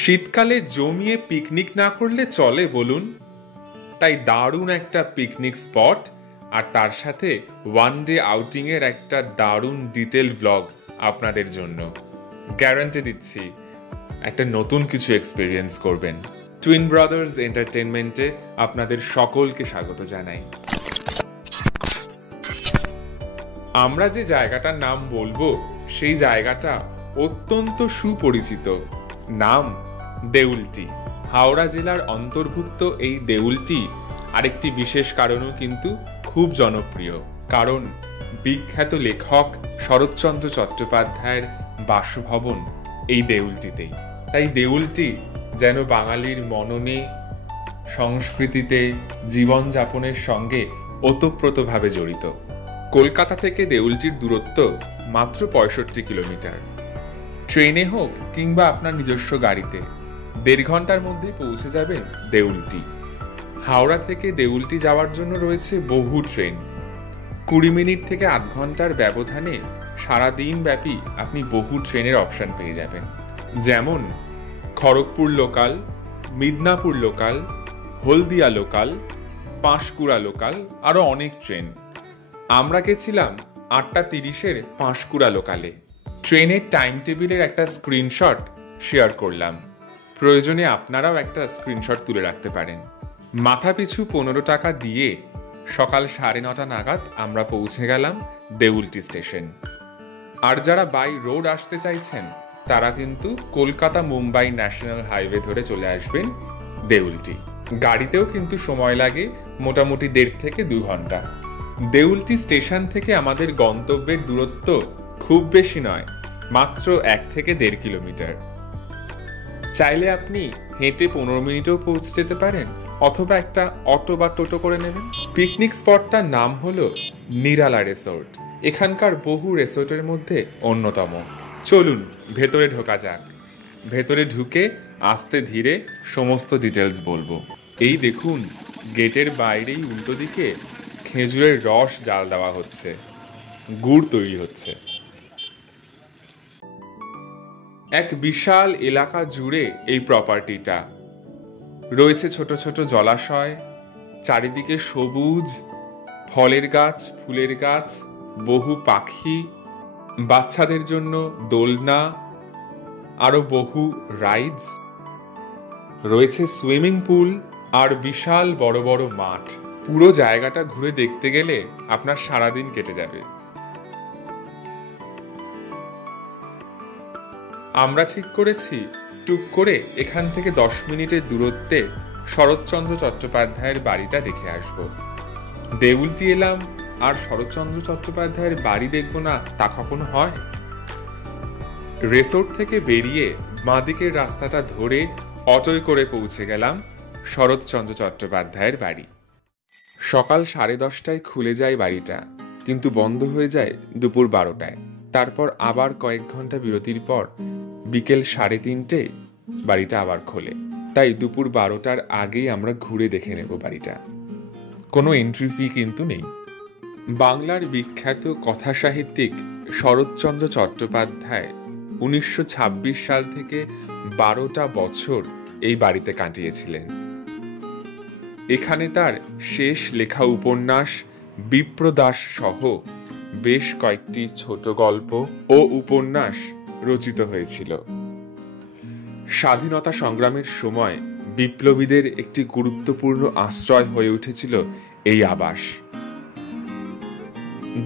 শীতকালে জমিয়ে পিকনিক না করলে চলে বলুন? তাই দারুণ একটা পিকনিক স্পট আর তার সাথে ওয়ান ডে আউটিং এর একটা দারুণ ডিটেল ভ্লগ আপনাদের জন্য। গ্যারান্টি দিচ্ছি একটা নতুন কিছু এক্সপেরিয়েন্স করবেন। টুইন ব্রাদার্স এন্টারটেনমেন্টে আপনাদের সকলকে স্বাগত জানাই। আমরা যে জায়গাটার নাম বলবো সেই জায়গাটা অত্যন্ত সুপরিচিত। নাম দেউলটি। হাওড়া জেলার অন্তর্ভুক্ত এই দেউলটি আরেকটি বিশেষ কারণও কিন্তু খুব জনপ্রিয়, কারণ বিখ্যাত লেখক শরৎচন্দ্র চট্টোপাধ্যায়ের বাসভবন এই দেউলটিতেই। তাই দেউলটি যেন বাঙালির মননে, সংস্কৃতিতে, জীবনযাপনের সঙ্গে ওতপ্রোতভাবে জড়িত। কলকাতা থেকে দেউলটির দূরত্ব মাত্র 65 কিলোমিটার। ট্রেনে হোক কিংবা আপনার নিজস্ব গাড়িতে 1.5 ঘন্টার মধ্যে পৌঁছে যাবেন দেউলটি। হাওড়া থেকে দেউলটি যাওয়ার জন্য রয়েছে বহু ট্রেন। 20 মিনিট থেকে আধ ঘন্টার ব্যবধানে সারাদিন ব্যাপী আপনি বহু ট্রেনের অপশন পেয়ে যাবেন, যেমন খড়গপুর লোকাল, মিদনাপুর লোকাল, হলদিয়া লোকাল, পাঁশকুড়া লোকাল, আরও অনেক ট্রেন। আমরা গেছিলাম 8:30-এর পাঁশকুড়া লোকালে। ট্রেনের টাইম টেবিলের একটা স্ক্রিনশট শেয়ার করলাম, প্রয়োজনে আপনারাও একটা স্ক্রিনশট তুলে রাখতে পারেন। মাথা পিছু 15 টাকা দিয়ে সকাল 9:30 নাগাদ আমরা পৌঁছে গেলাম দেউলটি স্টেশন। আর যারা বাই রোড আসতে চাইছেন তারা কিন্তু কলকাতা মুম্বাই ন্যাশনাল হাইওয়ে ধরে চলে আসবেন দেউলটি। গাড়িতেও কিন্তু সময় লাগে মোটামুটি 1.5 থেকে 2 ঘন্টা। দেউলটি স্টেশন থেকে আমাদের গন্তব্যের দূরত্ব খুব বেশি নয়, মাত্র 1 থেকে 1.5 কিলোমিটার। চাইলে আপনি হেঁটে 15 মিনিটেও পৌঁছে যেতে পারেন, অথবা একটা অটো বা টোটো করে নেবেন। পিকনিক স্পটটার নাম হলো নিরালা রিসোর্ট। এখানকার বহু রিসোর্টের মধ্যে অন্যতম। চলুন ভেতরে ঢোকা যাক। ভেতরে ঢুকে আস্তে ধীরে সমস্ত ডিটেলস বলবো। এই দেখুন, গেটের বাইরেই উল্টো দিকে খেজুরের রস জাল দেওয়া হচ্ছে, গুড় তৈরি হচ্ছে। এক বিশাল এলাকা জুড়ে এই প্রপার্টিটা। রয়েছে ছোট ছোট জলাশয়, চারিদিকে সবুজ, ফলের গাছ, ফুলের গাছ, বহু পাখি, বাচ্চাদের জন্য দোলনা, আরো বহু রাইডস। রয়েছে সুইমিং পুল আর বিশাল বড় বড় মাঠ। পুরো জায়গাটা ঘুরে দেখতে গেলে আপনার সারাদিন কেটে যাবে। আমরা ঠিক করেছি টুক করে এখান থেকে 10 মিনিটের দূরত্বে শরৎচন্দ্র চট্টোপাধ্যায়ের বাড়িটা দেখে আসব। দেউলটি এলাম আর শরৎচন্দ্র চট্টোপাধ্যায়ের বাড়ি দেখব না, তা কখনো হয়? রিসোর্ট থেকে বেরিয়ে বাঁদিকের রাস্তাটা ধরে অটোয় করে পৌঁছে গেলাম শরৎচন্দ্র চট্টোপাধ্যায়ের বাড়ি। সকাল 10:30টায় খুলে যায় বাড়িটা, কিন্তু বন্ধ হয়ে যায় দুপুর 12টায়। তারপর আবার কয়েক ঘন্টা বিরতির পর বিকেল 3:30টায় বাড়িটা আবার খোলে। তাই দুপুর 12টার আগেই আমরা ঘুরে দেখে নেব বাড়িটা। কোনো এন্ট্রি ফি কিন্তু নেই। বাংলার বিখ্যাত কথা সাহিত্যিক শরৎচন্দ্র চট্টোপাধ্যায় 1926 সাল থেকে 12টা বছর এই বাড়িতে কাটিয়েছিলেন। এখানে তার শেষ লেখা উপন্যাস বিপ্রদাস সহ বেশ কয়েকটি ছোট গল্প ও উপন্যাস রচিত হয়েছিল। স্বাধীনতা সংগ্রামের সময় বিপ্লবীদের একটি গুরুত্বপূর্ণ আশ্রয় হয়ে উঠেছিল এই আবাস।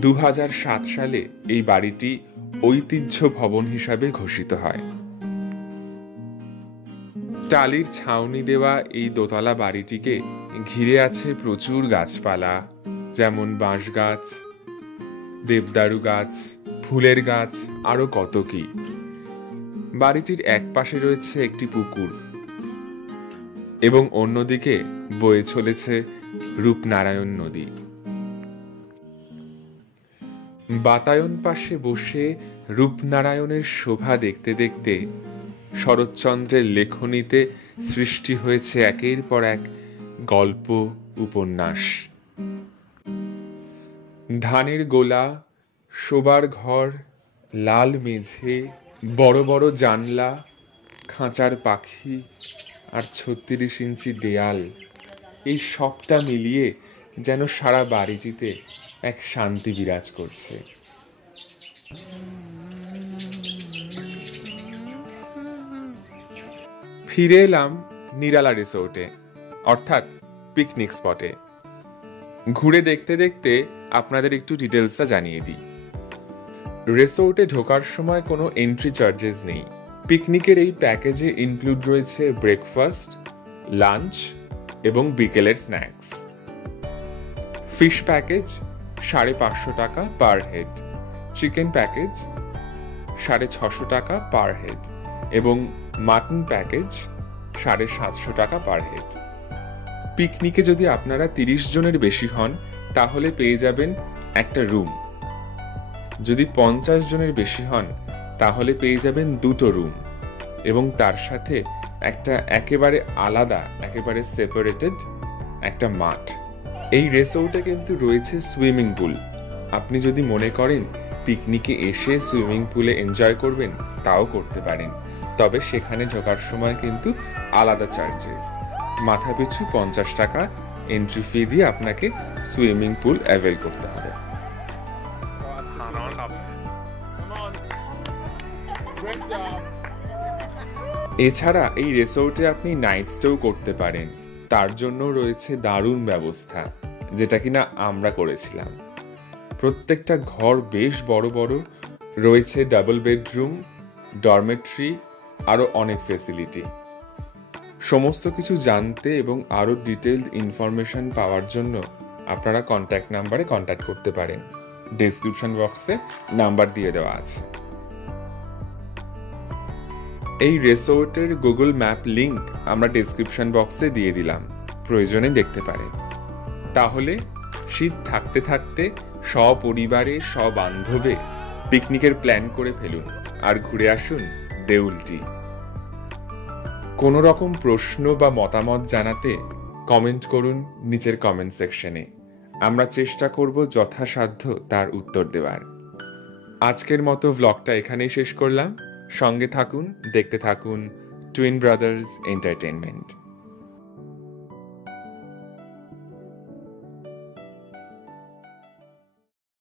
2007 সালে এই বাড়িটি ঐতিহ্য ভবন হিসাবে ঘোষিত হয়। টালির ছাউনি দেওয়া এই দোতলা বাড়িটিকে ঘিরে আছে প্রচুর গাছপালা, যেমন বাঁশ গাছ, দেবদারু গাছ, ফুলের গাছ, আরো কত কি। বাড়িটির এক পাশে রয়েছে একটি পুকুর এবং অন্যদিকে বয়ে চলেছে রূপনারায়ণ নদী। বাতায়ন পাশে বসে রূপনারায়ণের শোভা দেখতে দেখতে শরৎচন্দ্রের লেখনীতে সৃষ্টি হয়েছে একের পর এক গল্প, উপন্যাস। ধানের গোলা, শোবার ঘর, লাল মেঝে, বড় বড় জানলা, খাঁচার পাখি আর 36 ইঞ্চি দেয়াল, এই সবটা মিলিয়ে যেন সারা বাড়িটিতে এক শান্তি বিরাজ করছে। ফিরে এলাম নিরালা রিসোর্টে, অর্থাৎ পিকনিক স্পটে। ঘুরে দেখতে দেখতে আপনাদের একটু ডিটেলসটা জানিয়ে দিই। রিসোর্টে ঢোকার সময় কোনো এন্ট্রি চার্জেস নেই। পিকনিকের এই প্যাকেজে ইনক্লুড রয়েছে ব্রেকফাস্ট, লাঞ্চ এবং বিকেলের স্ন্যাক্স। ফিশ প্যাকেজ 550 টাকা পার হেড, চিকেন প্যাকেজ 650 টাকা পার হেড এবং মাটন প্যাকেজ 750 টাকা পার হেড। পিকনিকে যদি আপনারা 30 জনের বেশি হন তাহলে পেয়ে যাবেন একটা রুম। যদি 50 জনের বেশি হন তাহলে পেয়ে যাবেন 2টো রুম এবং তার সাথে একটা একেবারে আলাদা, একেবারে সেপারেটেড একটা মাঠ। এই রিসোর্টে কিন্তু রয়েছে সুইমিং পুল। আপনি যদি মনে করেন পিকনিকে এসে সুইমিং পুলে এনজয় করবেন তাও করতে পারেন, তবে সেখানে ঢোকার সময় কিন্তু আলাদা চার্জেস। মাথাপিছু 50 টাকা এন্ট্রি ফি দিয়ে আপনাকে সুইমিং পুল অ্যাভেল করতে হবে। এছাড়া এই রিসোর্টে আপনি নাইট স্টেও করতে পারেন, তার জন্য রয়েছে দারুণ ব্যবস্থা, যেটা কিনা আমরা করেছিলাম। প্রত্যেকটা ঘর বেশ বড় বড়, রয়েছে ডাবল বেডরুম, ডরমেট্রি, আরও অনেক ফেসিলিটি। সমস্ত কিছু জানতে এবং আরও ডিটেলড ইনফরমেশন পাওয়ার জন্য আপনারা কন্ট্যাক্ট নাম্বারে কন্ট্যাক্ট করতে পারেন। ডেসক্রিপশন বক্সে নাম্বার দিয়ে দেওয়া আছে। এই রিসোর্টের গুগল ম্যাপ লিংক আমরা ডেসক্রিপশন বক্সে দিয়ে দিলাম, প্রয়োজনে দেখতে পারেন। তাহলে শীত থাকতে থাকতে সপরিবারে সবান্ধবে পিকনিকের প্ল্যান করে ফেলুন আর ঘুরে আসুন দেউলটি। কোনো রকম প্রশ্ন বা মতামত জানাতে কমেন্ট করুন নিচের কমেন্ট সেকশনে। আমরা চেষ্টা করব যথাসাধ্য তার উত্তর দেওয়ার। আজকের মতো ভ্লগটা এখানেই শেষ করলাম। সঙ্গে থাকুন, দেখতে থাকুন টুইন ব্রাদার্স এন্টারটেইনমেন্ট।